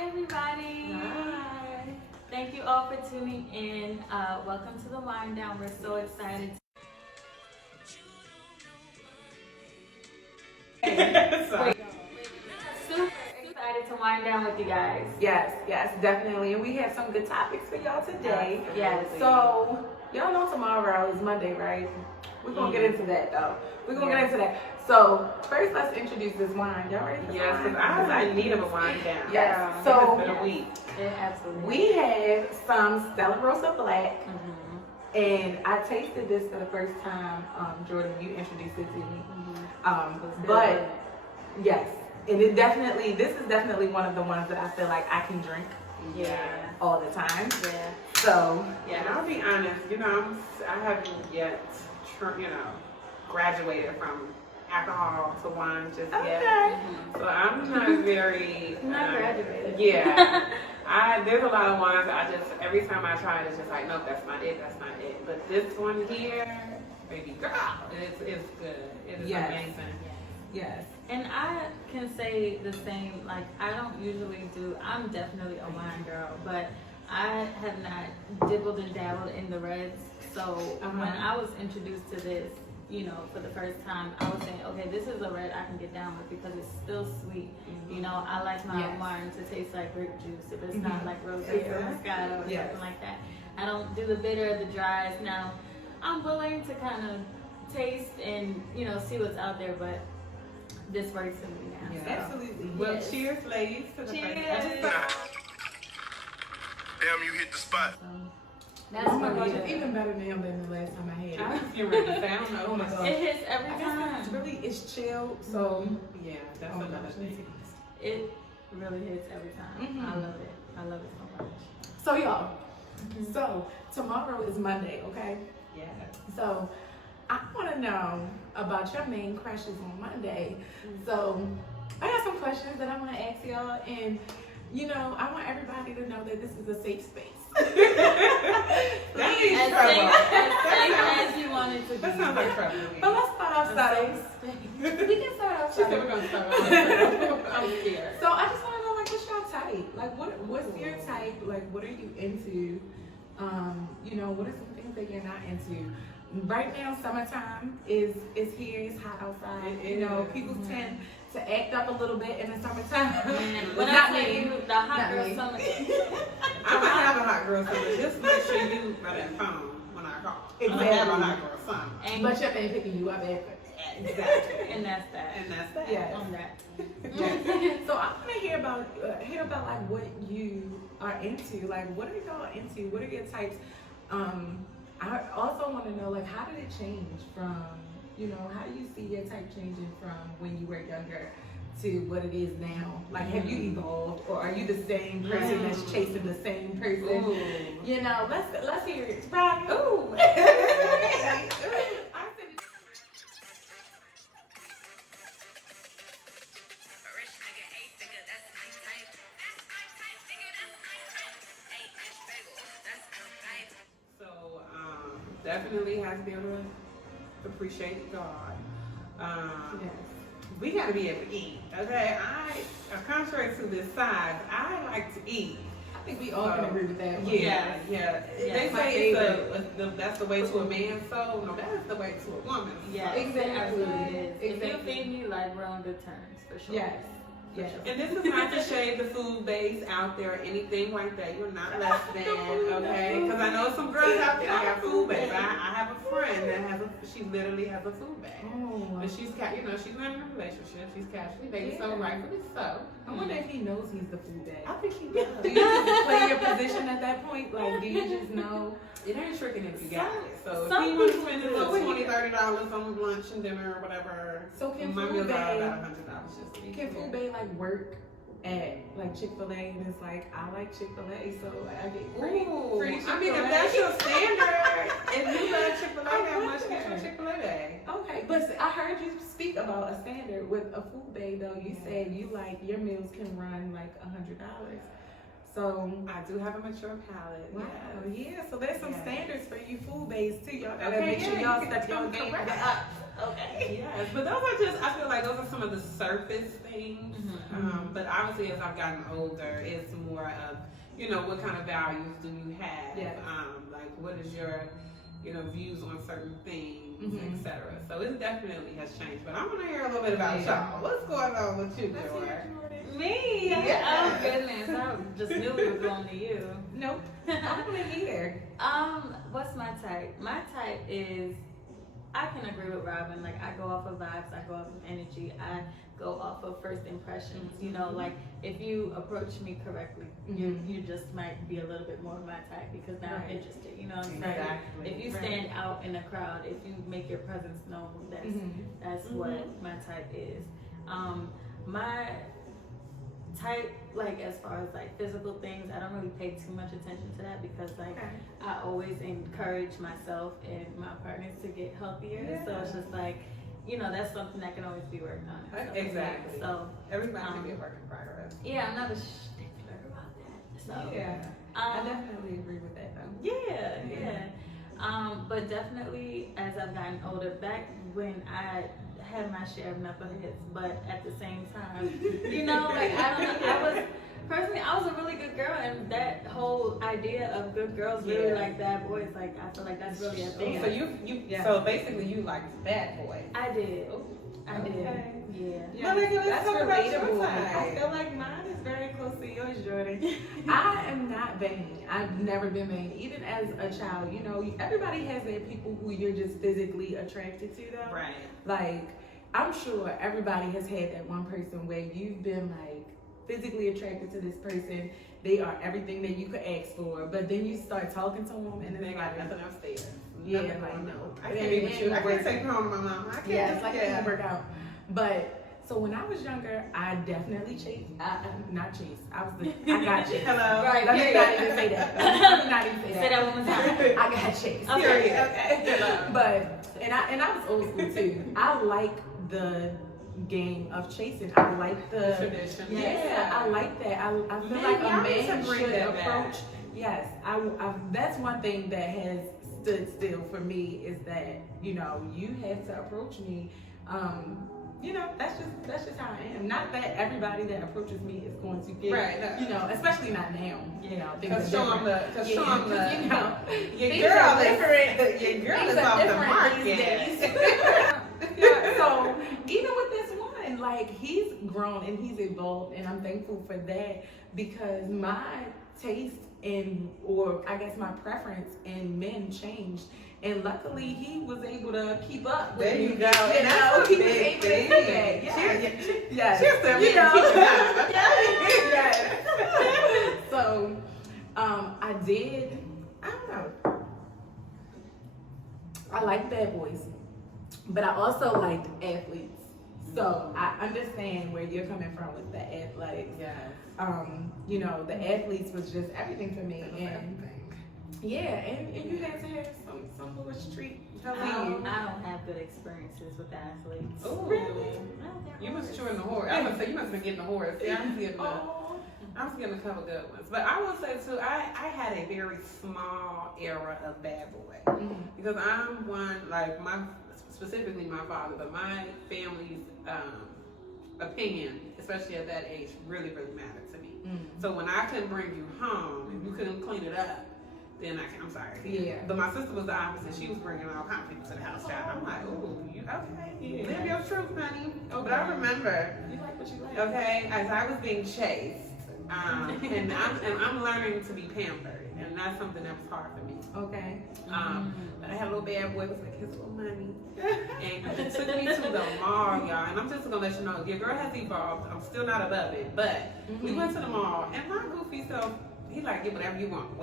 everybody. Hi. Thank you all for tuning in. Welcome to the Wind Down. We're so excited. Super excited to wind down with you guys. Yes, definitely. And we have some good topics for y'all today. Yes. So, y'all know tomorrow is Monday, right? We're going to get into that, though. Get into that. So, first, let's introduce this wine. Y'all ready for Yes, wine? because I was in need of a wind down. Yes. So, So, it's been a week. Yeah, absolutely. we have some Stella Rosa Black. And I tasted this for the first time. Jordan, you introduced it to me. But, yes. And this is definitely one of the ones that I feel like I can drink all the time. Yeah. So, And I'll be honest, I haven't yet, graduated from alcohol to wine just yet. So I'm not very... Not graduated. Yeah. There's a lot of wines every time I try it, it's just like, nope, that's not it. But this one here, baby girl, it's good. It is amazing. yes. And I can say the same, like I don't usually I'm definitely a wine girl, but I have not dibbled and dabbled in the reds. So when I was introduced to this, for the first time, I was saying, okay, this is a red I can get down with because it's still sweet. I like my wine to taste like grape juice if it's not like rosé or moscato or something like that. I don't do the bitter or the dries. Now, I'm willing to kind of taste and, see what's out there, but this works for me now. Yeah, so. absolutely. Well, cheers, ladies. To the Cheers. Damn, you hit the spot. That's Oh my gosh, really it's good. even better now than the last time I had it. I was getting ready to say, I don't know. Oh my gosh. It hits every I guess time. it's chilled, so Yeah, that's oh my another gosh, thing. It really hits every time. I love it. I love it so much. So y'all, so tomorrow is Monday, okay? Yeah. So I want to know about your main crushes on Monday. So I got some questions that I want to ask y'all, and I want everybody to know that this is a safe space. As safe as you want it to be. That sounds like trouble. But let's start off subtle. We can start off. She said we're going to start off. I'm scared. So I just want to know, like, what's your type? Like, what's your type? Like, what are you into? What are some things that you're not into? Right now, summertime is here. It's hot outside. People tend to act up a little bit in the summertime. When I tell you the hot girl summer, I'm going to have a hot girl summer. Just make sure you by that phone when I call. Exactly. I'm going to have a hot girl summer. But your man picking you up after. Exactly. and that's that. Yeah. On that. So I want to hear about like what you are into. Like, what are y'all into? What are your types? I also want to know, like, how did it change from, how do you see your type changing from when you were younger to what it is now? Like, have you evolved, or are you the same person that's chasing the same person? Ooh. Let's hear it. Right? Ooh. Definitely has to be able to appreciate God. Yes. We got to be able to eat. Okay, contrary to this size, I like to eat. I think we all can agree with that. Yeah. They My say favorite. that's the way to a man's soul. No, that is the way to a woman's. Yeah, Exactly. absolutely it is. If you Exactly. feed me, like, we're on good terms, for sure. Yes. Yes. And this is not to shade the food base out there or anything like that. You're not less than, okay? Because I know some girls out there that got food base. I have a friend that she literally has a food base. Oh. But she's not in a relationship. She's casually dating, so rightfully so. I wonder if he knows he's the food bag. I think he does. Do you just play your position at that point? Like, do you just know? It ain't tricking if you got it. So if Some he wants to people spend a do. little $20-$30 on lunch and dinner or whatever, So can my food meals are bag, about $100 just to be can clear. food bag like work at like Chick-fil-A, and it's like, I like Chick-fil-A, so I get free Chick-fil-A. I mean, if that's your standard, if you love Chick-fil-A that much, get your Chick-fil-A bag. Okay, but I heard you speak about a standard with a food bag though. You said you like your meals can run like $100. So I do have a mature palate. wow, yeah. So there's some Yes. standards for you food based too. Y'all gotta Okay, make sure yeah, y'all you step can your come game correct. up. Okay. Yes, but those are just, I feel like those are some of the surface things. But obviously, as I've gotten older, it's more of, what kind of values do you have? Yes. Like, what is your, views on certain things, etc. So it definitely has changed. But I want to hear a little bit about y'all. What's going on with you, Jordan? Me? Yeah. Oh goodness, I just knew we were going to you. Nope. I'm only here. What's my type? My type is, I can agree with Robin. Like, I go off of vibes, I go off of energy, I go off of first impressions. Like, if you approach me correctly, you just might be a little bit more of my type because now I'm interested. You know what I'm saying? Exactly. If you stand out in a crowd, if you make your presence known, that's what my type is. My type, like, as far as like physical things, I don't really pay too much attention to that because I always encourage myself and my partners to get healthier. So it's just like, that's something that can always be worked on. Exactly. So Everybody can be a work in progress. yeah, I'm not a stickler about that. So Yeah. I definitely agree with that though. yeah. But definitely as I've gotten older, back when I had my share of knuckleheads, but at the same time, like, I was a really good girl, and that whole idea of good girls really like bad boys, like, I feel like that's really a thing. So so basically you like bad boys. I did. I did. Okay. Yeah. That's talk about your relatable. type. I feel like mine is very close to yours, Jordan. I am not vain. I've never been vain. Even as a child, everybody has their people who you're just physically attracted to, though. Right. Like, I'm sure everybody has had that one person where you've been like physically attracted to this person. They are everything that you could ask for, but then you start talking to them and then They got nothing upstairs. Yeah, Nothing like, no. I I can't can't be with with you. you. I can't take you home to my mom. I can't. Yeah, it's like it won't work out. But so when I was younger, I definitely chased. I got chased. Hello. Right. Let me not even say that. Let me not even say that. Say that one more time. I got chased. Okay. But and I was old school too. I like the game of chasing. I like the tradition. Yeah, I like that. I feel Man, like a y'all need man to bring should that approach. back. Yes, I that's one thing that has stood still for me is that you have to approach me. That's just how I am. Not that everybody that approches me is going to get Right, no. especially not now. Because show them the, your things girl are is different. your girl Things is are off the different these days. market. Yeah, so even with this one, like, he's grown and he's evolved, and I'm thankful for that because my taste or I guess my preference in men changed. And luckily, he was able to keep up with There me. you go. And that's he a was big able to thing. do that. Yes. Cheers to me. Yes. So, I don't know. I like bad boys, but I also liked athletes. So I understand where you're coming from with the athletics. Yes. The athletes was just everything for me. And you had to have some little street. I don't have good experiences with athletes. Ooh. Really? You must chewing the horse. I was gonna say you must have been getting the horse. Yeah, I was getting a couple good ones. But I will say too, I had a very small era of bad boy. Because I'm one, like specifically my father, but my family's opinion, especially at that age, really, really mattered to me. So when I couldn't bring you home and you couldn't clean it up, then I'm sorry. Yeah. But my sister was the opposite. She was bringing all kinds of people to the house. Child. I'm like, ooh, you okay? Yeah. Live your truth, honey. Okay. But I remember, You like what you like. okay, as I was being chased, and I'm learning to be pampered, and that's something that was hard for me. Okay. But I had a little bad boy with his little money, and it took me to the mall, y'all. And I'm just gonna let you know, your girl has evolved. I'm still not above it, but we went to the mall, and my goofy self, he like, get whatever you want,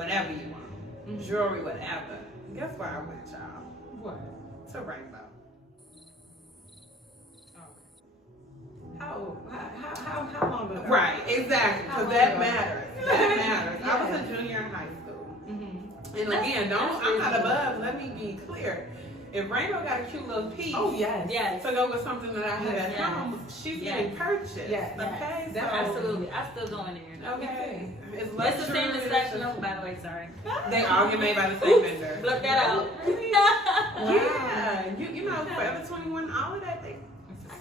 jewelry, whatever. Guess where I went, y'all? What? To Rainbow. How long ago? Right, exactly. How Because that long ago? matters. That matters. I was a junior in high school. And again, I'm not above, let me be clear. if Rainbow got a cute little piece, Oh yes. Yes. to go with something that I have at Yes. home, she's Yes. getting purchased. Yes. Okay, so Absolutely. I still go in there. okay, it's It's the luxury. same as Fashion Nova, by the way. Sorry. They all get made by the same vendor. Look that out. Really? Yeah, you know, Forever 21, all of that thing.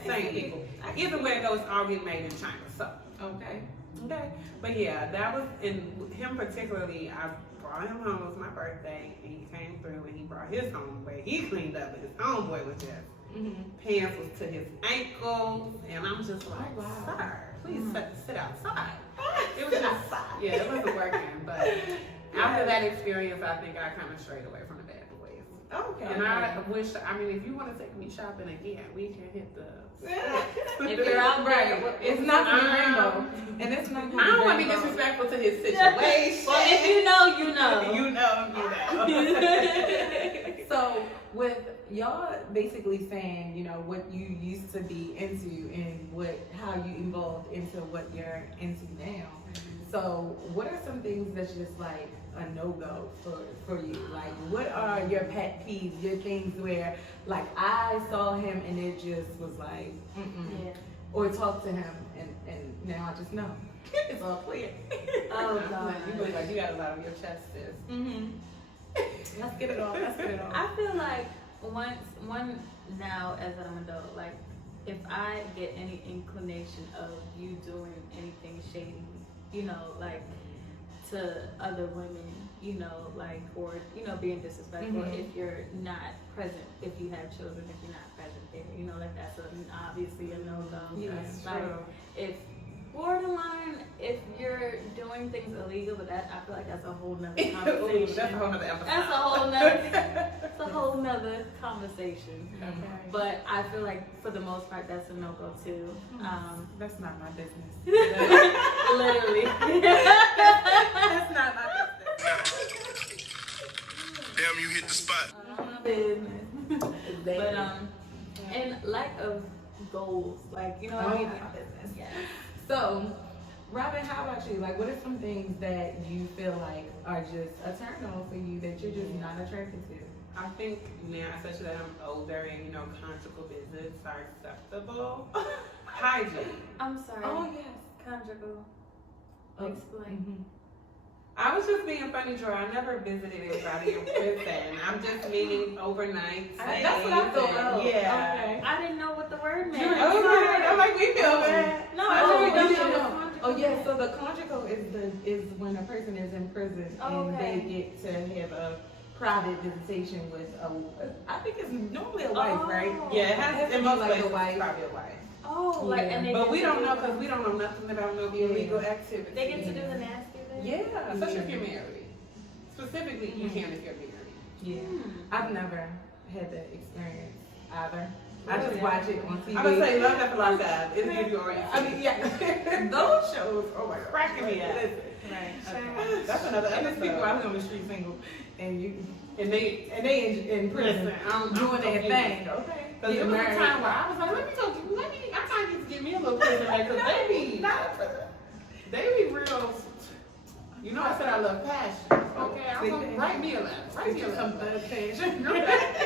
Same people. Either way it goes, all get made in China. So Okay. okay, but yeah, that was in him particularly. I brought him home. It was my birthday, and he came through and he brought his homeboy. He cleaned up, and his homeboy was just pants was to his ankles, and I'm just like, Oh, wow. sir, please sit outside. It was just, yeah, it wasn't working. But after that experience, I think I kind of strayed away from the bad boys. Okay. And I wish, I mean, if you want to take me shopping again, we can hit the. If you're out there, It's not gonna be Rainbow, and it's not gonna I don't want to be Rainbow. disrespectful to his situation. well, if you know, you know. You know, you know. So with y'all basically saying, you know, what you used to be into and how you evolved into what you're into now. So what are some things that's just like a no-go for you? Like what are your pet peeves, your things where like I saw him and it just was like, Yeah. or talk to him and now I just know. It's all clear. Oh God. You look like you got a lot on your chest, sis. Let's get it on. Let's get it on. I feel like one now as an adult, like if I get any inclination of you doing anything shady, you know, like to other women, you know, like or you know being disrespectful if you're not present, if you have children, if you're not present there, you know, like that's obviously a no go. Yes, like true. if borderline, if you're doing things illegal, but that I feel like that's a whole nother conversation. That's a whole nother episode. That's a whole nother, it's a whole nother conversation. Okay. But I feel like for the most part, that's a no-go too. That's not my business. Literally. That's not my business. Damn, you hit the spot. But and lack of goals, like you know what I mean. My business. Yeah. So, Robin, how about you? Like, what are some things that you feel like are just a turn on for you that you're just not attracted to? I think now, especially that I'm older and you know, conjugal visits are acceptable. Hygiene. I'm sorry. Oh yes. Conjugal. Oh, Explain. I was just being funny, Joy. I never visited anybody in prison. I'm just meaning overnight stays. That's what I thought. Yeah. Okay. I didn't know what the word meant. Okay. I'm like, we feel bad. No, Oh, I you really didn't don't know. know. Oh yeah, so the conjugal is when a person is in prison Oh, and okay. they get to have a private visitation with I think it's normally a wife, Oh. right? Yeah, it It has has to in be most like places a wife. it's probably a wife. Oh, like Yeah. and they But get we to don't do know the- because we don't know nothing about no Yeah. illegal activity. They get to do the nasty thing. Yeah, especially if you're married. Specifically, you can if you're married. Yeah. Hmm. I've never had that experience either. I just watch it on TV. I would say love that for lifetime. It's give you already. I mean, yeah. Those shows, oh my God. Cracking me up. Listen. Right. That's another And there's people episode. out here on the street single, and And they, they in prison listen, I'm doing their confused. thing. Okay. Because there was a time where I was like, I'm trying to get me a little prison back because they be real. You know, I said I love passion. Okay, I'm going to write me a letter. Write me a letter.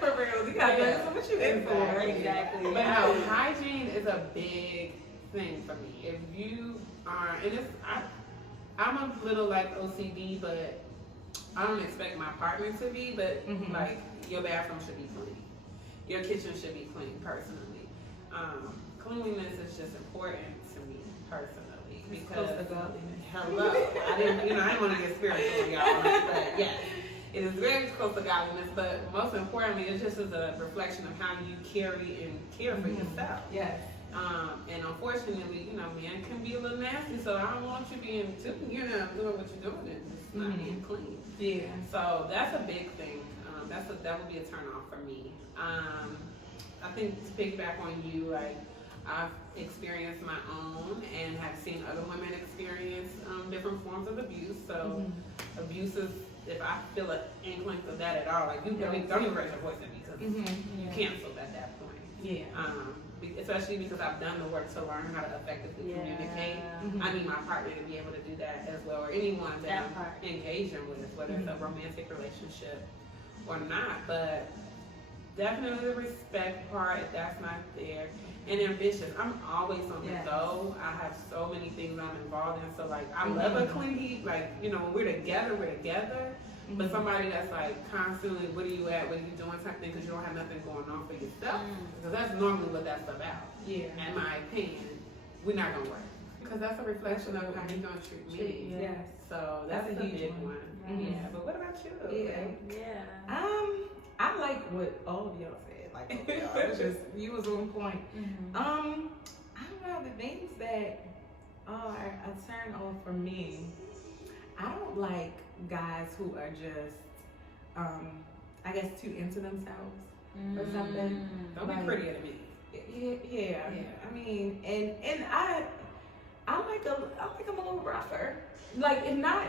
For real, you gotta Yeah. know what you in for. Exactly. But no, hygiene is a big thing for me. If you are, and it's, I'm a little like OCD, but I don't expect my partner to be, but like your bathroom should be clean. Your kitchen should be clean personally. Cleanliness is just important to me personally because Close to godliness. hello, I didn't want to get spiritual, y'all, but yeah. It is very close to godliness, but most importantly, it just is a reflection of how you carry and care for yourself. Yes. And unfortunately, men can be a little nasty, so I don't want you being too, doing what you're doing and just not being clean. Yeah. So that's a big thing. That would be a turn off for me. I think to piggyback on you, like I've experienced my own and have seen other women experience different forms of abuse. So abuse is, if I feel an inkling of that at all, like you don't even raise your voice at me because you canceled at that point. Yeah. Especially because I've done the work to learn how to effectively communicate. I need my partner to be able to do that as well, or anyone that I'm engaging with, whether it's a romantic relationship or not, but definitely the respect part, if that's not there. And ambitious. I'm always on the go. I have so many things I'm involved in. So like I love a clingy, like, you know, when we're together. But somebody that's like constantly, what are you at? What are you doing? Something because you don't have nothing going on for yourself. Because that's normally what that's about. Yeah. In my opinion, we're not gonna work. Because that's a reflection of how you're gonna treat me. Yes. So that's a huge one. Yeah. But what about you? Yeah. I like what all of y'all said. Like, you was on point. I don't know, the things that are a turn on for me. I don't like guys who are just, I guess, too into themselves or something. Don't like, be prettier than me. Yeah. I mean, and I like I'm a little rougher. Like, and not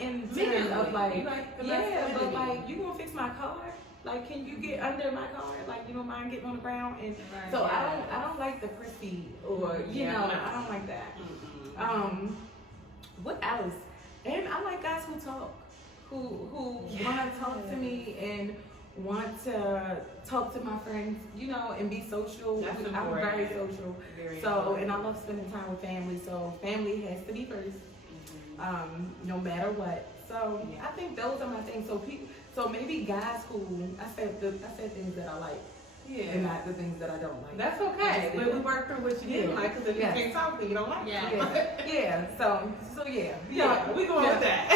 in terms of like, but like, you gonna fix my car? Like, can you get under my car? Like, you don't mind getting on the ground? And so I don't like the prissy or you know, I don't like that. What else? And I like guys who talk, who want to talk to me and want to talk to my friends, you know, and be social. I'm very social. And I love spending time with family. So family has to be first, no matter what. So I think those are my things. So maybe guys who I said things that I like, and not the things that I don't like. That's okay. But we work through what you didn't like, because if you can't talk, then you don't like it. So we going with that.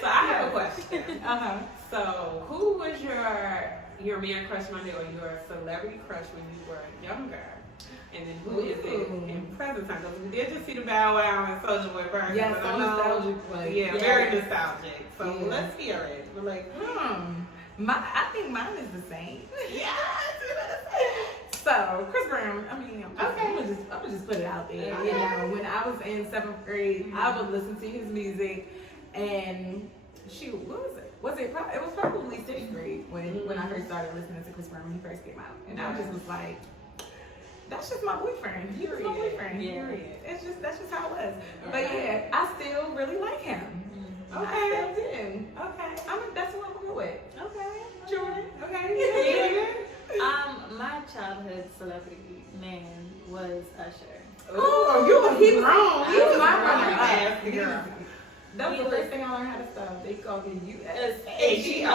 So I have a question. So who was your man crush Monday or your celebrity crush when you were younger? And then who is it in present time? Because we did just see the Bow Wow and Soulja Boy version. Yeah, so nostalgic. Very nostalgic. So let's hear it. We're like, I think mine is the same. Yeah. So Chris Brown. I mean, I'm gonna just put it out there. Okay. You know, when I was in 7th grade, I would listen to his music, and what was it? It was probably 6th grade when I first started listening to Chris Brown when he first came out, and I just was like, that's just my boyfriend. He was my boyfriend. Period. That's just how it was. But yeah, I still really like him. Okay. I still do. Okay. That's what I'm gonna go with. Okay. Jordan. Okay. My childhood celebrity man was Usher. He was wrong. He was my runner-up. runner-up. That was the first thing I learned how to spell. They called me USHERAYMOND.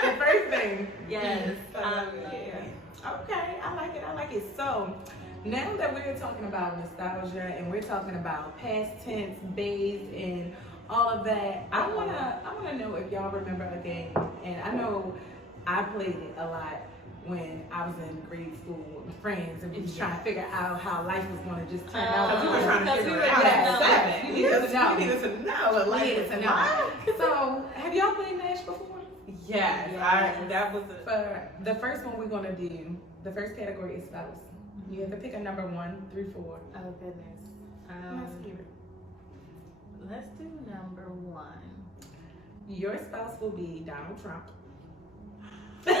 The first thing. Yes. Okay, I like it. So now that we're talking about nostalgia and we're talking about past tense, days, and all of that, I wanna know if y'all remember a game. And I know I played it a lot when I was in grade school with friends and we was trying to figure out how life was going to just turn out. Because we were trying to figure out. You needed to know. You needed to know what life was like. So, have y'all played Nash before? Yes. That was For the first one we're going to do, the first category is spouse. You have to pick a number 1 through 4. Oh goodness. Let's do number 1. Your spouse will be Donald Trump. That's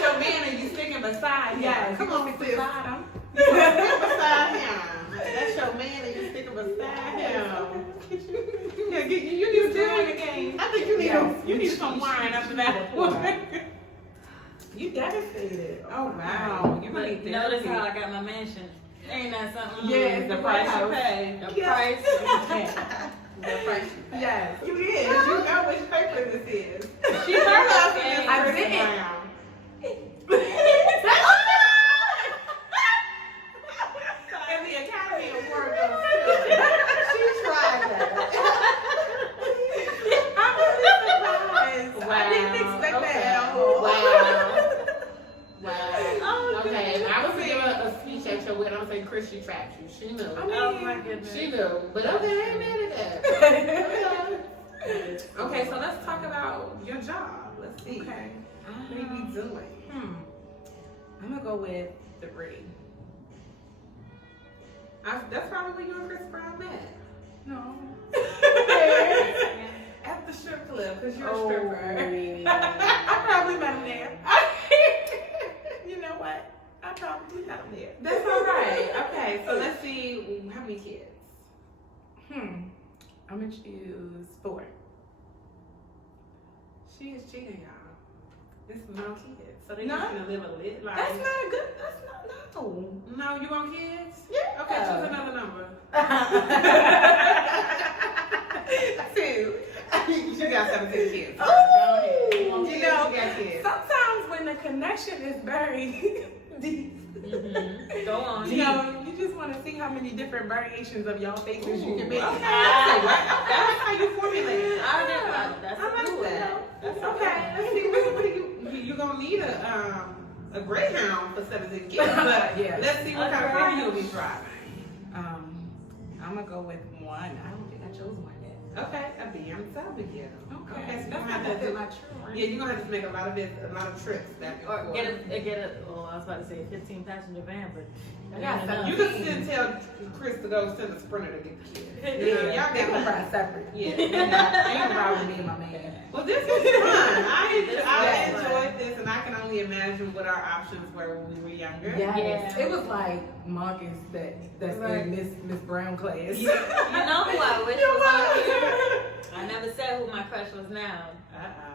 your man and you sticking beside him. Yeah, come on, sis. beside him. You sticking beside him. That's your man and you sticking beside him. You need to join the game. I think you need some wine after that. You devastated. Oh wow. You really notice how I got my mansion. Ain't that something? Yes, the price you pay. The price. The price you pay. Yes. You is. You know which paper this is. She heard us. I didn't. And the Academy Award goes to she tried that. I'm really surprised. Wow. I didn't expect that at all. Wow. Okay, if I was to give a speech at your wedding, I'm saying Chris, she trapped you. She knew. Oh my goodness. She knew. But okay, I ain't mad at that. Okay, so let's talk about your job. Let's see. Okay. What are you doing? I'm gonna go with 3. That's probably you and Chris Brown met. No. At the strip club, because you're a stripper. I probably met him there. You know, I probably got them there. That's all right. Okay, so let's see how many kids. I'm gonna choose 4. She is cheating, y'all. This is no kids. So they No. just gonna live a lit life. That's not a good. That's not no. No, you want kids? Yeah. Okay, choose another number. 2. You got 17 kids. Oh, Go ahead. You want you kids? know, You got kids. sometimes when the connection is very deep, Go on. you know, you just want to see how many different variations of y'all faces you can make. Okay, that's how you formulate it. That's I like cool. that. That's Okay, let's see. What do you gonna need a Greyhound for 17 kids? But Yeah. let's see what kind of car you'll be driving. I'm gonna go with 1. I don't think I chose 1 yet. Okay, a BMW. Okay, so you're That's gonna not have to my true. yeah, you're gonna have to make a lot of trips back and Or forth. get a. Well, I was about to say a 15 passenger van, but I got no. You can still tell Chris to go send a Sprinter to get the kids. Yeah, y'all they gonna got ride separate. Yeah. They ain't ride with me and my man. Well, this was fun. I Yes. enjoyed this, and I can only imagine what our options were when we were younger. Yes. Yeah. It was like Marcus that's Right. in Miss Brown class. You know who I wish was on here? I never said who my crush was now.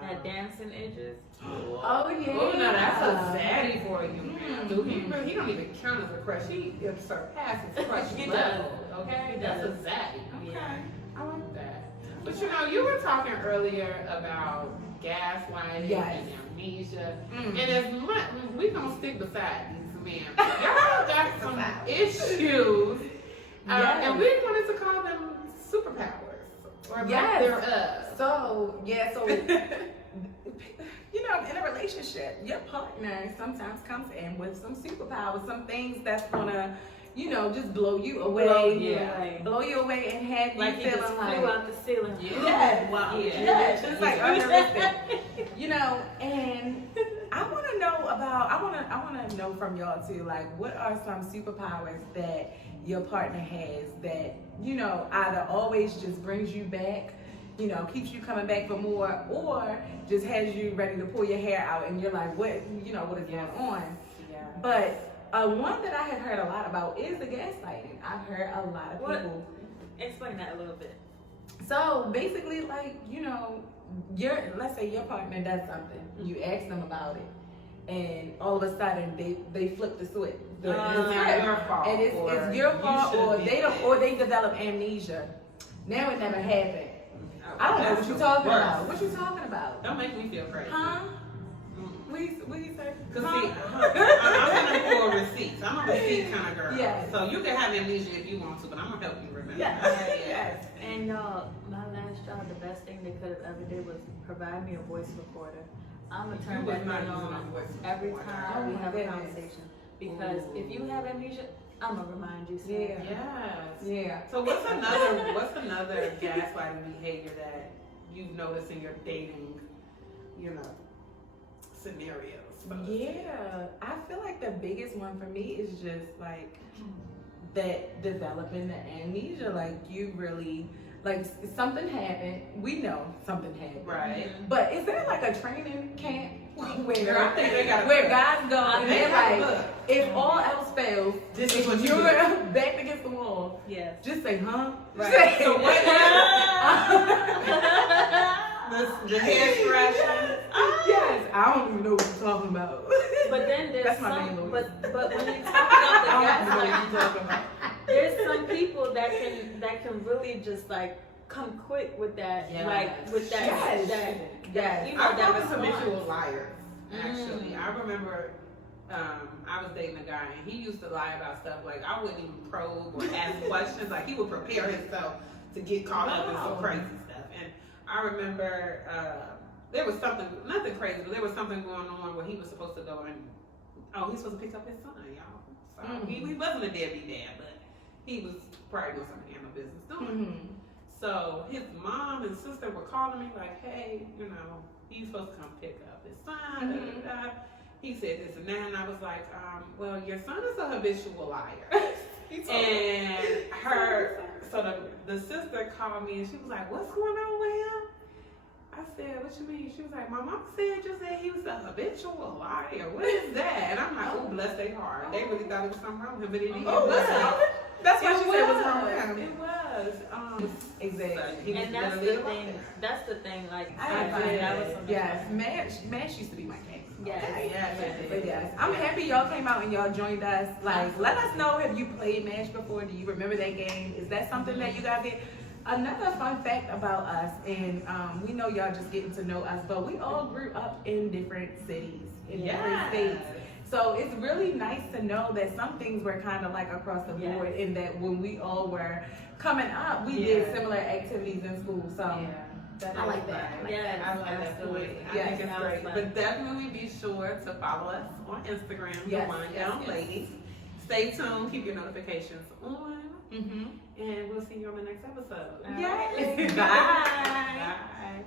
That dancing Idris. Oh yeah. Oh, no, that's a zaddy for you, man. Dude, he don't even count as a crush. He surpasses crush He level. does. Okay, He that's does. a zaddy. Okay, Yeah. I like that. But you know, you were talking earlier about gaslighting Yes. and amnesia, Mm. and as much we gonna stick beside these men. Y'all got some issues, Yes. and we wanted to call them superpowers or lack Yes. thereof. So you know, in a relationship, your partner sometimes comes in with some superpowers, some things that's gonna, you know, just blow you away. Blow you away and have Like you you just feeling flew like, out the ceiling. yes, Wow. yes, just like unrealistic. You know, and I want to know from y'all too, like, what are some superpowers that your partner has that, you know, either always just brings you back, you know, keeps you coming back for more, or just has you ready to pull your hair out and you're like, what, you know, what is going on? Yeah. But one that I have heard a lot about is the gaslighting. I've heard a lot of What? people. Explain that a little bit. So basically, like, you know, let's say your partner does something, you ask them about it, and all of a sudden they flip the switch. The script. your fault, And it's or your you fault, should've or did they don't, that. or they develop amnesia. Now it never happened. I don't know what you're talking about. What you talking about? Don't make me feel crazy. Huh? What you say? Cause Huh? see, I'm gonna pull receipts. I'm a receipt kind of girl. Yes. So you can have amnesia if you want to, but I'm gonna help you remember. Yes. And my last job, the best thing they could have ever did was provide me a voice recorder. I'm gonna turn You was that not thing using on a voice every recorder. time we Oh, have a goodness. conversation. Because if you have amnesia, I'm gonna remind you. Yeah. Yes. Yeah. So what's another gaslighting behavior that you've noticed in your dating, you know, scenarios? Yeah, I feel like the biggest one for me is just like that developing the amnesia. Like, you really, like, something happened. We know something happened. Right. But is there like a training camp Girl, I think they got a where book. guys go and They they're got a like, book. if all else fails, This is what you you're do. backed against the wall. Yes. Just say, huh? Right. Say, So what the head scratching? yes, I don't even know what you're talking about. But then there's That's my some, main Louis. but when you talk about the I don't know what you're gaslighting, talking about. there's some people that can really just like come quick with that, Yes. like with that, Yes. that you know, I that was some response. habitual liars, actually. Mm. I remember I was dating a guy and he used to lie about stuff like I wouldn't even probe or ask questions. Like, he would prepare himself to get caught up in some crazy stuff. And I remember there was nothing crazy, but there was something going on where he was supposed to go and he's supposed to pick up his son, y'all. So he wasn't a deadbeat dad, but he was probably doing something he had no business doing. Mm-hmm. So his mom and sister were calling me like, hey, you know, he's supposed to come pick up his son. Mhm. Da, da, da. He said this and that, and I was like, well, your son is a habitual liar. And the sister called me and she was like, what's going on with him? I said, what you mean? She was like, my mom said you said he was a habitual liar. What is that? And I'm like, oh, bless their heart. They really thought it was something wrong with him, but it didn't. Oh, that's what it she said was wrong was. with him. It was. Exactly. He was And that's literally the a thing. liar. That's the thing. Like I find that was something. yes, Mash used to be my king. Yes. Okay. Yes. But yes, I'm happy y'all came out and y'all joined us. Like, let us know, have you played Mash before? Do you remember that game? Is that something that you guys did? Another fun fact about us, and we know y'all just getting to know us, but we all grew up in different cities, in different states. So it's really nice to know that some things were kind of like across the board, in that when we all were coming up, we did similar activities in school. So I like that. I like that point. I think it's great. But definitely be sure to follow us on Instagram, The Wind Down Ladies. Stay tuned, keep your notifications on. And we'll see you on the next episode. All right. Bye. Bye.